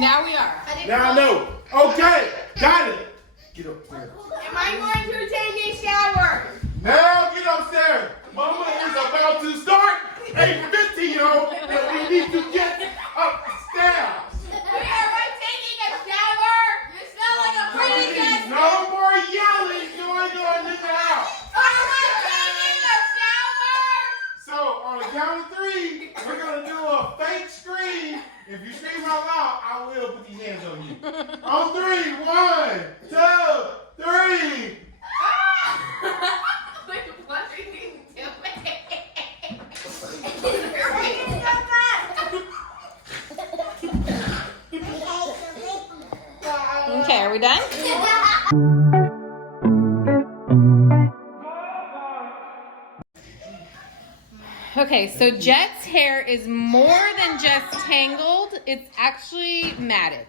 Now we are. Now I know. Okay, got it. Get up there. Am I going to take a shower? Now get upstairs. Mama is about to start a 50-year-old, but we need to get upstairs. Where am I taking a shower? You smell like a princess. No more yelling going on in the house. Am I taking a shower? So on the count of 3, we're gonna do a fake scream. If you scream out loud, I will put these hands on you. On 3, 1, 2, 3. Wait, what are you doing? Okay, are we done? Okay, so Jet's hair is more than just tangled. It's actually matted.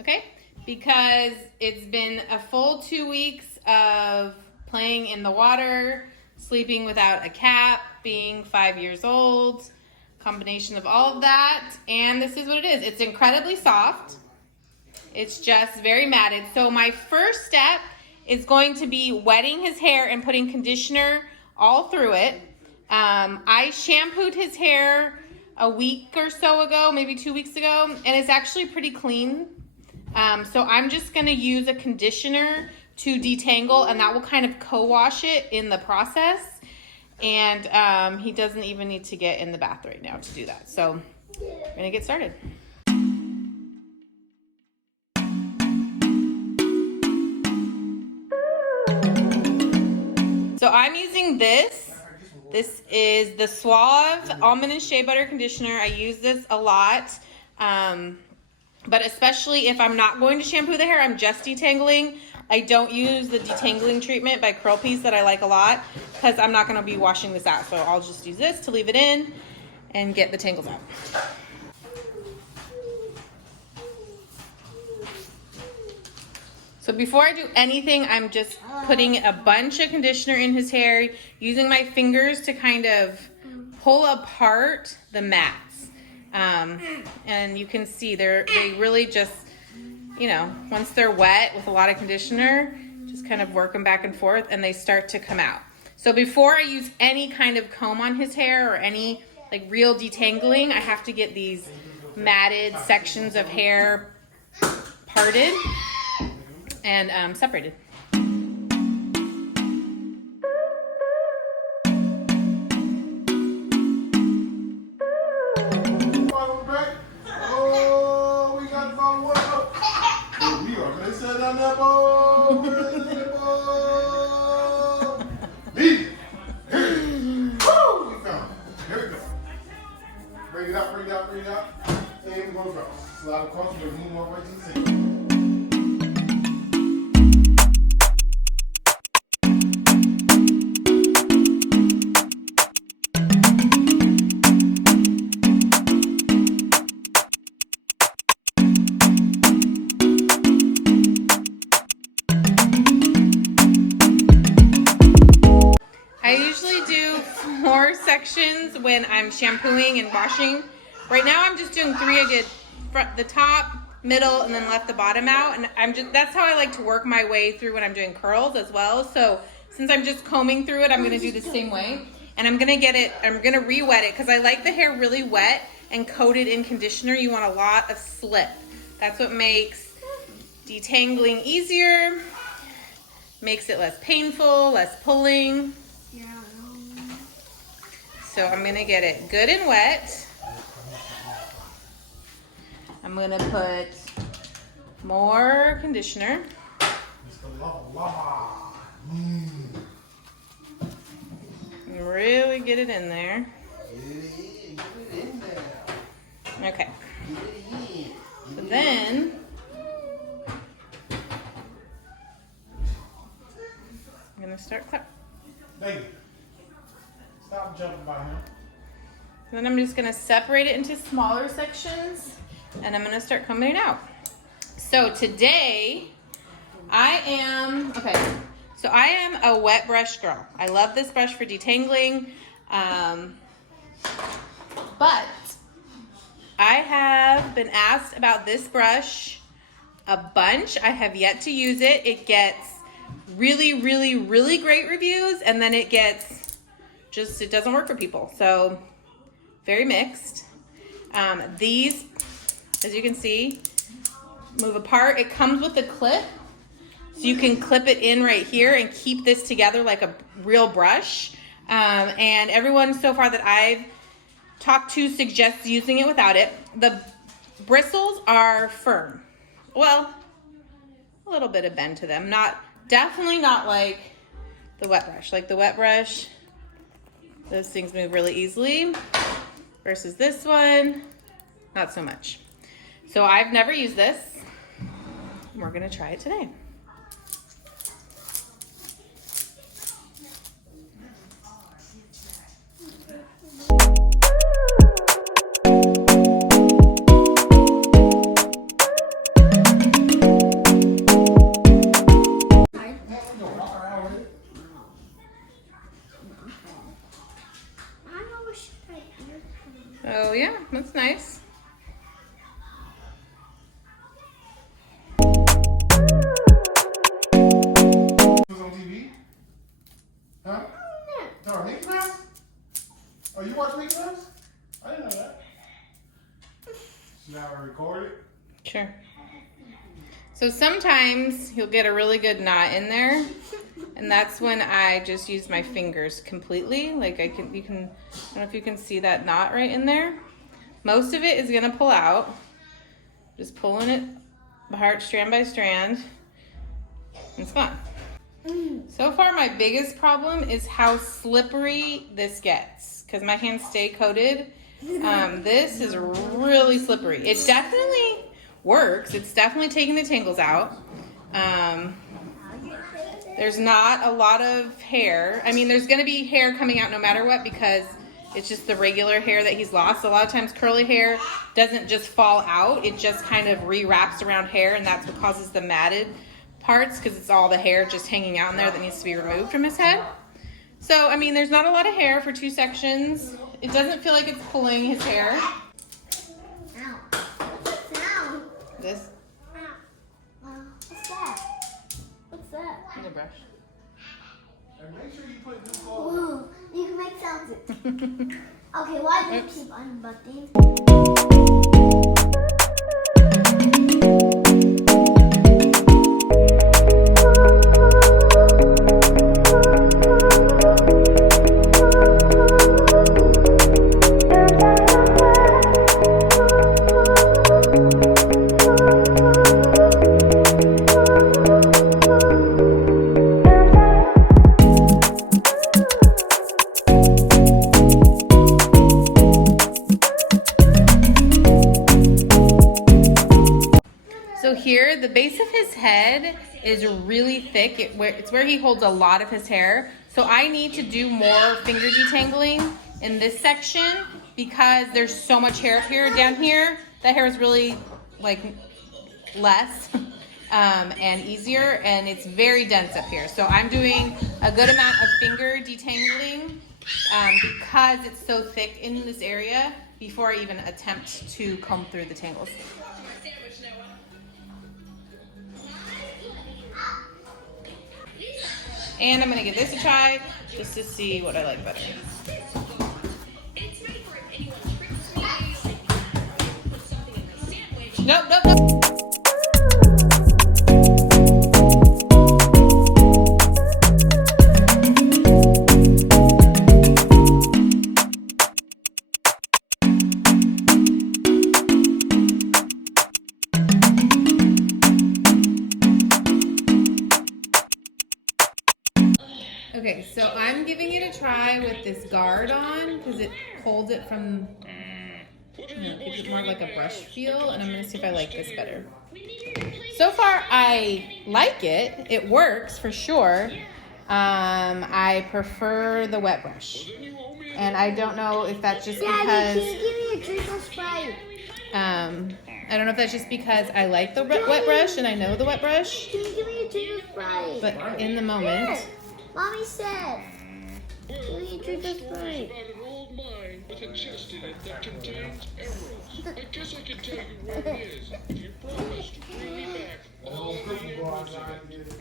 Okay? Because it's been a full 2 weeks of playing in the water, sleeping without a cap, being 5 years old, combination of all of that, and this is what it is. It's incredibly soft. It's just very matted. So my first step is going to be wetting his hair and putting conditioner all through it. I shampooed his hair a week or so ago, maybe 2 weeks ago, and it's actually pretty clean. So I'm just gonna use a conditioner to detangle, and that will kind of co-wash it in the process. And he doesn't even need to get in the bath right now to do that. So we're gonna get started. So I'm using this. This is the Suave Almond and Shea Butter Conditioner. I use this a lot. But especially if I'm not going to shampoo the hair, I'm just detangling. I don't use the detangling treatment by Curl Piece that I like a lot because I'm not going to be washing this out. So I'll just use this to leave it in and get the tangles out. So before I do anything, I'm just putting a bunch of conditioner in his hair, using my fingers to kind of pull apart the mats. And you can see they really just, you know, once they're wet with a lot of conditioner, just kind of work them back and forth and they start to come out. So before I use any kind of comb on his hair or any like real detangling, I have to get these matted sections of hair parted and separated. Bring it up. And we're going to go. Slide across, we're going to move on right to the center. I usually do 4 sections when I'm shampooing and washing. Right now I'm just doing 3. I did the top, middle, and then left the bottom out. And that's how I like to work my way through when I'm doing curls as well. So since I'm just combing through it, I'm gonna do the same way. And I'm gonna re-wet it because I like the hair really wet and coated in conditioner. You want a lot of slip. That's what makes detangling easier, makes it less painful, less pulling. So I'm gonna get it good and wet. I'm gonna put more conditioner. And really get it in there. Okay. So then I'm gonna start clapping. Baby, stop jumping by him. Then I'm just gonna separate it into smaller sections and I'm gonna start combing it out. So today I am a wet brush girl. I love this brush for detangling, but I have been asked about this brush a bunch. I have yet to use it. It gets really, really, really great reviews, and then it gets just, it doesn't work for people. So very mixed. These, as you can see, move apart. It comes with a clip, so you can clip it in right here and keep this together like a real brush. And everyone so far that I've talked to suggests using it without it. The bristles are firm. Well, a little bit of bend to them. Definitely not like the wet brush. Like the wet brush, those things move really easily. Versus this one, not so much. So I've never used this. We're gonna try it today. Oh yeah, that's nice. On TV? Huh? No, Mickey Mouse? Oh, you watch Mickey Mouse? I didn't know that. Should I record it? Sure. So sometimes you'll get a really good knot in there, and that's when I just use my fingers completely. Like I don't know if you can see that knot right in there. Most of it is gonna pull out. Just pulling it apart strand by strand, and it's gone. So far, my biggest problem is how slippery this gets, because my hands stay coated. This is really slippery. It definitely works. It's definitely taking the tangles out. There's not a lot of hair. I mean, there's going to be hair coming out no matter what, because it's just the regular hair that he's lost. A lot of times curly hair doesn't just fall out. It just kind of re-wraps around hair, and that's what causes the matted parts, because it's all the hair just hanging out in there that needs to be removed from his head. So, I mean, there's not a lot of hair for 2 sections. It doesn't feel like it's pulling his hair. Ow. What's that sound? This What's that? What's that? is a brush. And make sure you put new clothes. Ooh, you can make sounds. Okay, why do you keep unbuttoning? So here, the base of his head is really thick. It's where he holds a lot of his hair. So I need to do more finger detangling in this section, because there's so much hair up here. Down here, that hair is really like less and easier, and it's very dense up here. So I'm doing a good amount of finger detangling because it's so thick in this area before I even attempt to comb through the tangles. And I'm gonna give this a try just to see what I like better. Nope, nope, nope. Okay, so I'm giving it a try with this guard on, because it holds it from, gives it more like a brush feel, and I'm gonna see if I like this better. So far, I like it. It works for sure. I prefer the wet brush, and I don't know if that's just because. Daddy, can you give me a drink of Sprite? I don't know if that's just because I like the wet brush and I know the wet brush, Can you give me a drink of Sprite? but in the moment. Mommy said, give me a drink of Sprite. gold mine with a chest in it that contains emeralds. I guess I can tell you where it is if you promise to bring me back all the emeralds in it.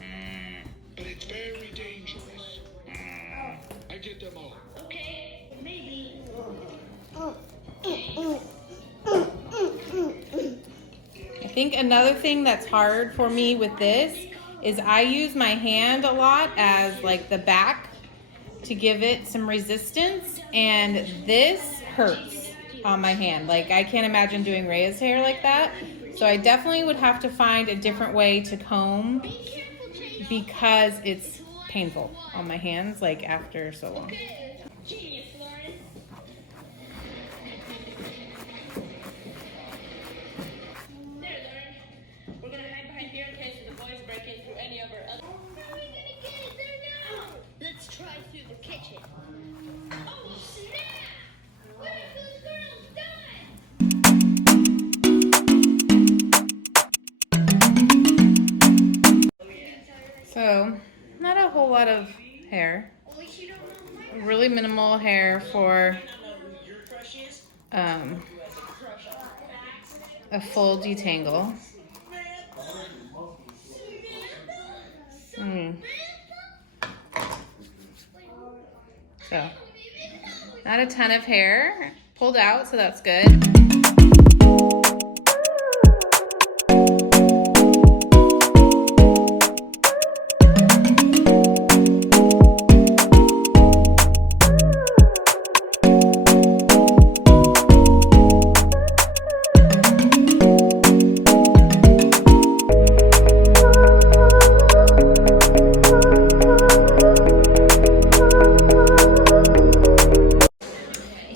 But it's very dangerous. I get them all. Okay, maybe. I think another thing that's hard for me with this is I use my hand a lot as like the back to give it some resistance, and this hurts on my hand. Like I can't imagine doing Rhea's hair like that. So I definitely would have to find a different way to comb because it's painful on my hands like after so long. Genius, Lauren. There, Lauren. We're gonna hide behind here in case the boys break in through any of our other. How are we gonna get it there now? Let's try through the kitchen. Oh snap! What if those girls die? So not a whole lot of hair. At least you don't know. Really minimal hair for a full detangle. So not a ton of hair pulled out, so that's good.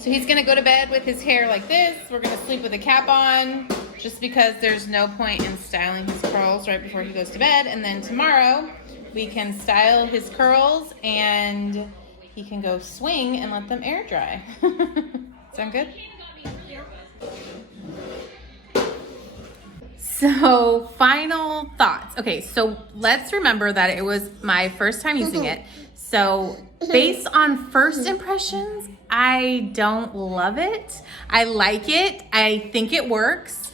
He's gonna go to bed with his hair like this. We're gonna sleep with a cap on just because there's no point in styling his curls right before he goes to bed. And then tomorrow we can style his curls and he can go swing and let them air dry. Sound good? So final thoughts. Okay, so let's remember that it was my first time using it. So based on first impressions, I don't love it. I like it. I think it works.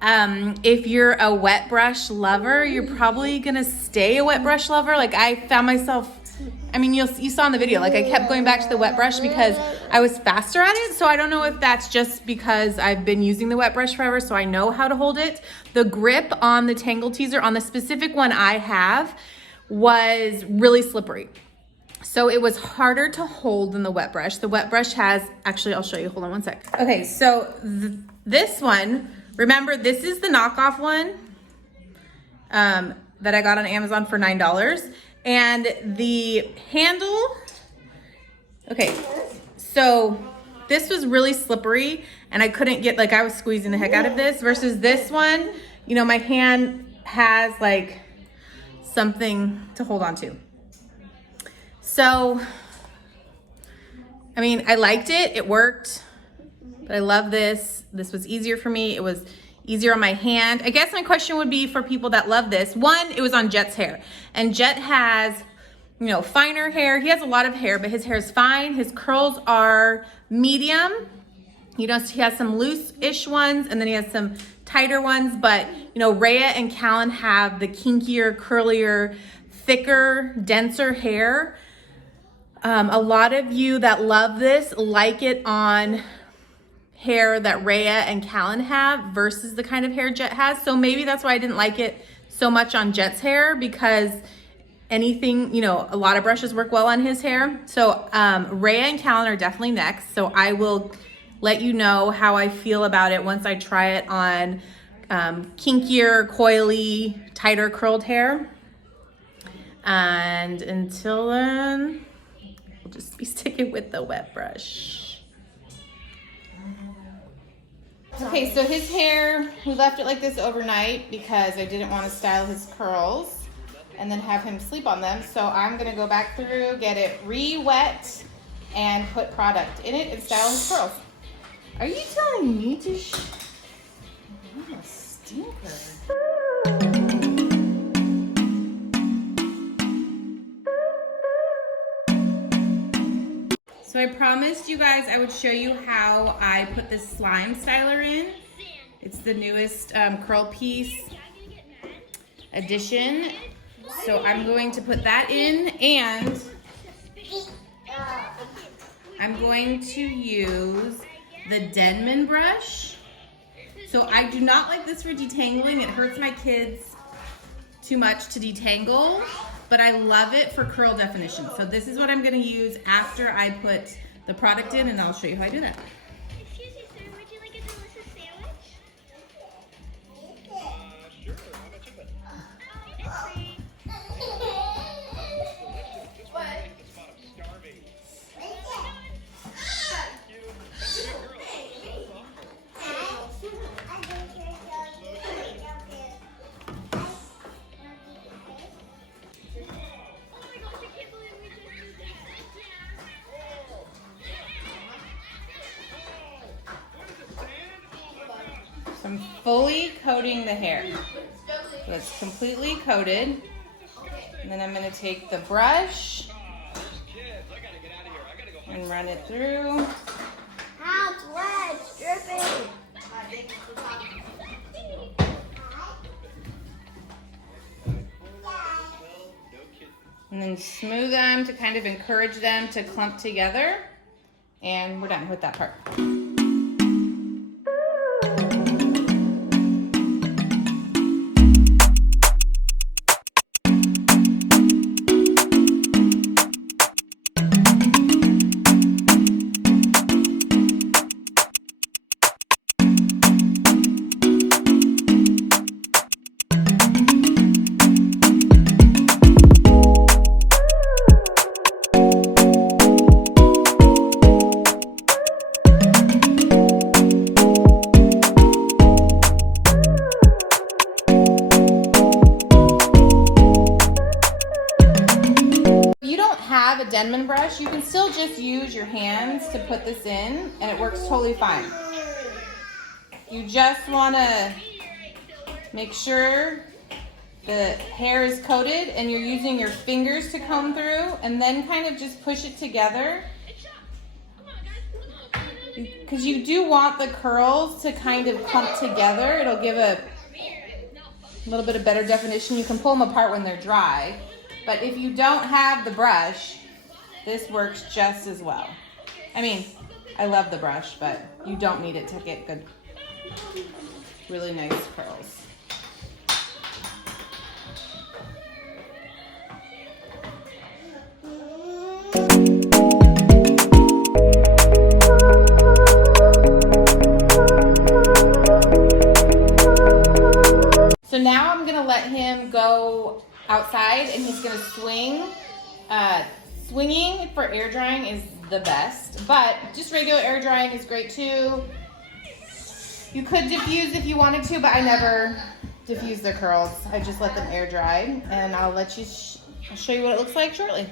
If you're a wet brush lover, you're probably gonna stay a wet brush lover. Like I found myself, I mean, you saw in the video, like I kept going back to the wet brush because I was faster at it. So I don't know if that's just because I've been using the wet brush forever, so I know how to hold it. The grip on the Tangle teaser, on the specific one I have, was really slippery. So it was harder to hold than the wet brush. The wet brush has, actually I'll show you, hold on one sec. Okay, so this one, remember this is the knockoff one that I got on Amazon for $9. And the handle, okay, so this was really slippery and I couldn't get, like I was squeezing the heck out of this versus this one, you know, my hand has like something to hold on to. So, I mean, I liked it, it worked, but I love this. This was easier for me. It was easier on my hand. I guess my question would be for people that love this. One, it was on Jet's hair. And Jet has, you know, finer hair. He has a lot of hair, but his hair is fine. His curls are medium. You know, he has some loose-ish ones, and then he has some tighter ones. But, you know, Rhea and Callan have the kinkier, curlier, thicker, denser hair. A lot of you that love this like it on hair that Rhea and Callan have versus the kind of hair Jet has. So maybe that's why I didn't like it so much on Jet's hair, because anything, you know, a lot of brushes work well on his hair. So Rhea and Callan are definitely next. So I will let you know how I feel about it once I try it on kinkier, coily, tighter curled hair. And until then, we'll just be sticking with the wet brush. Okay, so his hair, we left it like this overnight because I didn't want to style his curls and then have him sleep on them. So I'm gonna go back through, get it re-wet, and put product in it and style his curls. Are you telling me to I'm a stinker. So I promised you guys I would show you how I put this slime styler in. It's the newest curl piece addition. So I'm going to put that in, and I'm going to use the Denman brush. So I do not like this for detangling. It hurts my kids too much to detangle, but I love it for curl definition. So this is what I'm gonna use after I put the product in, and I'll show you how I do that. Excuse me, sir. Would you like a delicious sandwich? Sure, how much of it? It's free. Just want to make the spot of starving. Thank you. That's a good girl. Oh my gosh, I can't believe we just did that. So I'm fully coating the hair. So it's completely coated. And then I'm gonna take the brush and run it through. How it's wet, it's dripping. And then smooth them to kind of encourage them to clump together. And we're done with that part. Have a Denman brush, you can still just use your hands to put this in, and it works totally fine. You just want to make sure the hair is coated and you're using your fingers to comb through, and then kind of just push it together, because you do want the curls to kind of clump together. It'll give a little bit of better definition. You can pull them apart when they're dry. But if you don't have the brush, this works just as well. I mean, I love the brush, but you don't need it to get good, really nice curls. So now I'm gonna let him go outside, and he's gonna swing. Swinging for air drying is the best, but just regular air drying is great too. You could diffuse if you wanted to, but I never diffuse the curls. I just let them air dry, and I'll let you I'll show you what it looks like shortly.